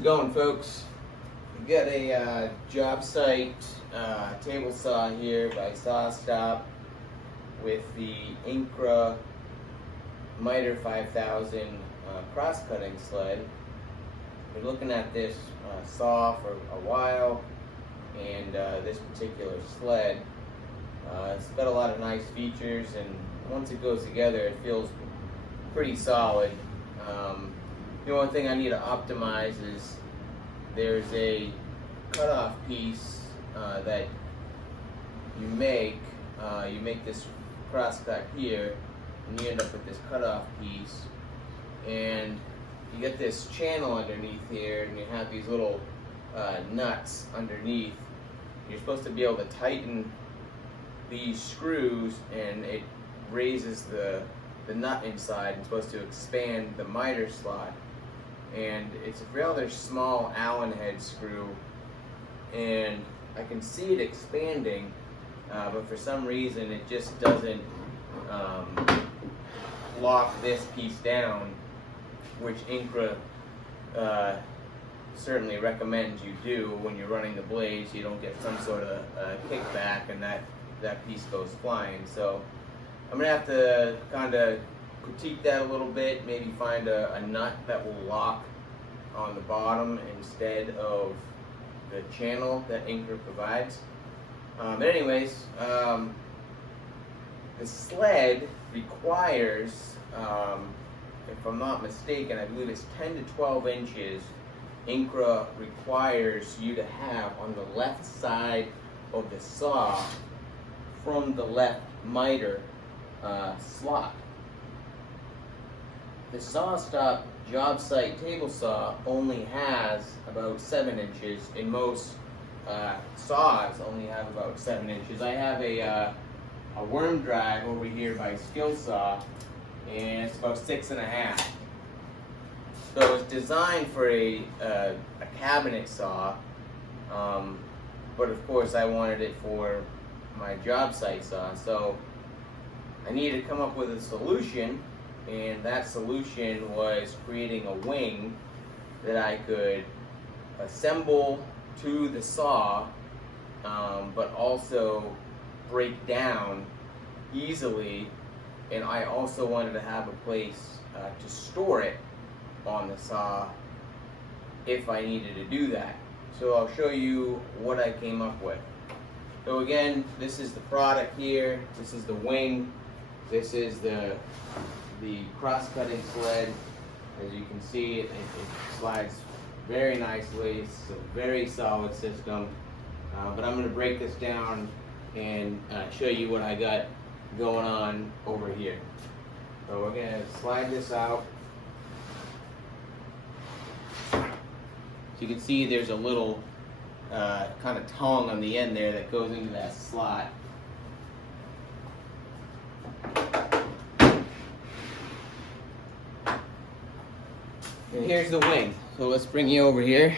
it going, folks? We've got a Jobsite table saw here by SawStop with the Incra Miter 5000 cross-cutting sled. Been looking at this saw for a while, and this particular sled. It's got a lot of nice features, and once it goes together, it feels pretty solid. The only thing I need to optimize is there's a cutoff piece that you make. You make this cross cut here, and you end up with this cutoff piece, and you get this channel underneath here, and you have these little nuts underneath. You're supposed to be able to tighten these screws, and it raises the nut inside and supposed to expand the miter slot. And it's a rather small Allen head screw, and I can see it expanding, but for some reason it just doesn't lock this piece down, which Incra certainly recommends you do when you're running the blades. You don't get some sort of kickback and that piece goes flying. So I'm gonna have to kind of critique that a little bit, maybe find a nut that will lock on the bottom instead of the channel that Incra provides. But anyways, the sled requires, if I'm not mistaken, I believe it's 10 to 12 inches Incra requires you to have on the left side of the saw from the left miter slot. The SawStop Jobsite table saw only has about 7 inches. In most saws only have about 7 inches. I have a worm drive over here by Skill Saw, and it's about 6.5. So it's designed for a cabinet saw, but of course I wanted it for my Jobsite saw. So I needed to come up with a solution, and that solution was creating a wing that I could assemble to the saw, but also break down easily. And I also wanted to have a place to store it on the saw if I needed to do that. So I'll show you what I came up with. So again, this is the product here. This is the wing. This is the cross-cutting sled. As you can see, it slides very nicely. It's a very solid system. But I'm going to break this down and show you what I got going on over here. So we're going to slide this out. So you can see there's a little kind of tongue on the end there that goes into that slot. And here's the wing. So let's bring you over here.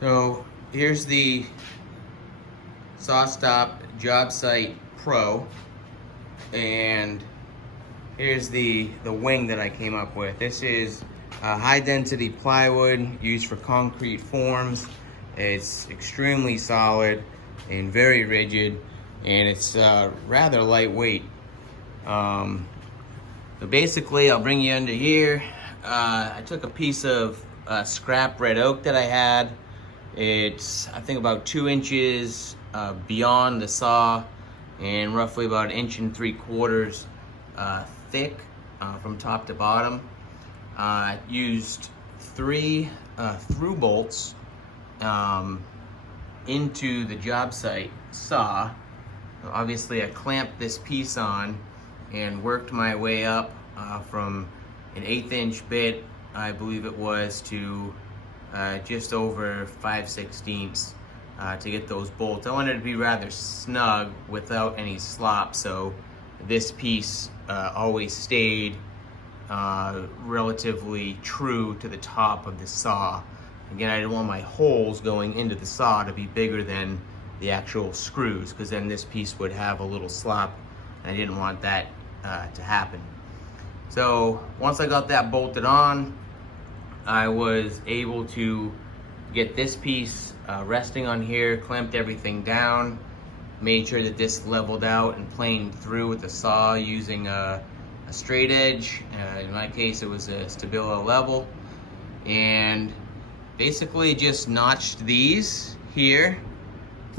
So here's the SawStop Jobsite Pro, and here's the wing that I came up with. This is high density plywood used for concrete forms. It's extremely solid and very rigid, and it's rather lightweight. So basically, I'll bring you under here. I took a piece of scrap red oak that I had. It's, I think, about 2 inches beyond the saw, and roughly about 1.75 inches thick from top to bottom. I used 3 through bolts into the Jobsite saw. So obviously, I clamped this piece on and worked my way up from an 1/8 inch bit, I believe it was, to just over 5/16 to get those bolts. I wanted it to be rather snug without any slop, so this piece always stayed relatively true to the top of the saw. Again, I didn't want my holes going into the saw to be bigger than the actual screws, because then this piece would have a little slop, and I didn't want that to happen. So once I got that bolted on, I was able to get this piece resting on here, clamped everything down, made sure that this leveled out and planed through with the saw using a straight edge. In my case, it was a Stabilo level, and basically just notched these here,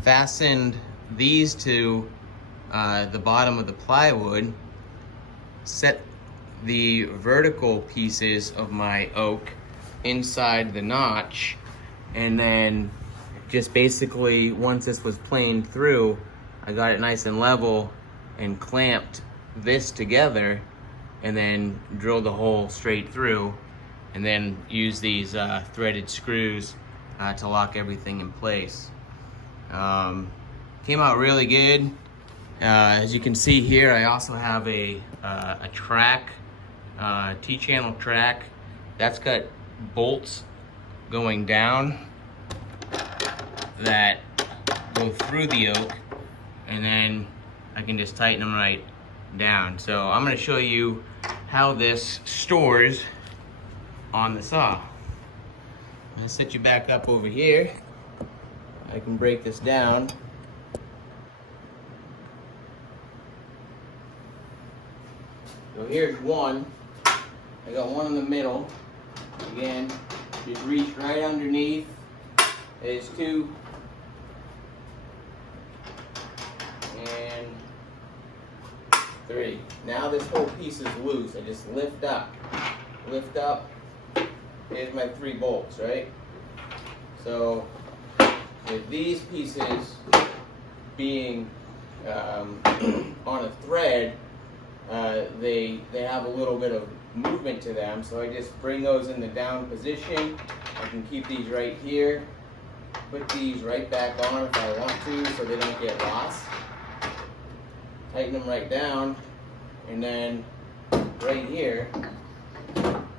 fastened these to the bottom of the plywood, set the vertical pieces of my oak inside the notch, and then just basically, once this was planed through, I got it nice and level and clamped this together, and then drilled the hole straight through, and then used these threaded screws to lock everything in place. Came out really good. As you can see here, I also have a track, T-channel track. That's got bolts going down that go through the oak, and then I can just tighten them right down. So I'm going to show you how this stores on the saw. I'm going to set you back up over here. I can break this down. So here's one. I got one in the middle. Again, just reach right underneath. There's two. And three. Now this whole piece is loose. I just lift up. Lift up. Here's my 3 bolts, right? So with these pieces being on a thread, they have a little bit of movement to them, so I just bring those in the down position. I can keep these right here, put these right back on if I want to so they don't get lost. Tighten them right down, and then right here,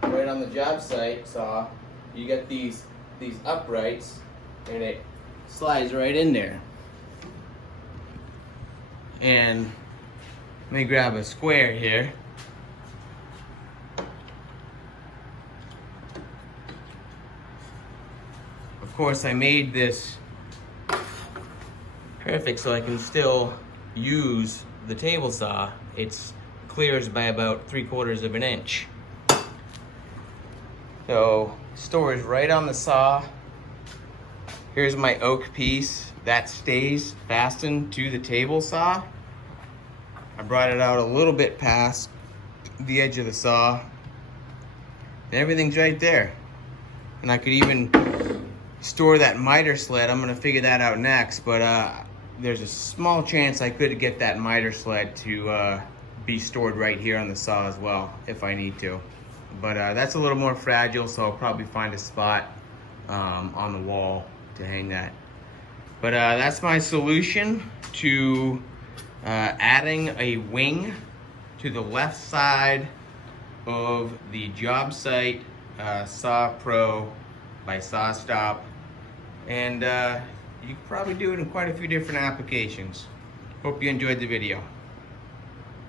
right on the job site saw, you get these uprights, and it slides right in there. And let me grab a square here. Of course, I made this perfect so I can still use the table saw. It's clears by about 3/4 of an inch. So stores right on the saw. Here's my oak piece that stays fastened to the table saw. I brought it out a little bit past the edge of the saw, and everything's right there. And I could even store that miter sled. I'm gonna figure that out next, but there's a small chance I could get that miter sled to be stored right here on the saw as well if I need to. But that's a little more fragile, so I'll probably find a spot on the wall to hang that. But that's my solution to adding a wing to the left side of the Jobsite Saw Pro by SawStop. And you can probably do it in quite a few different applications. Hope you enjoyed the video.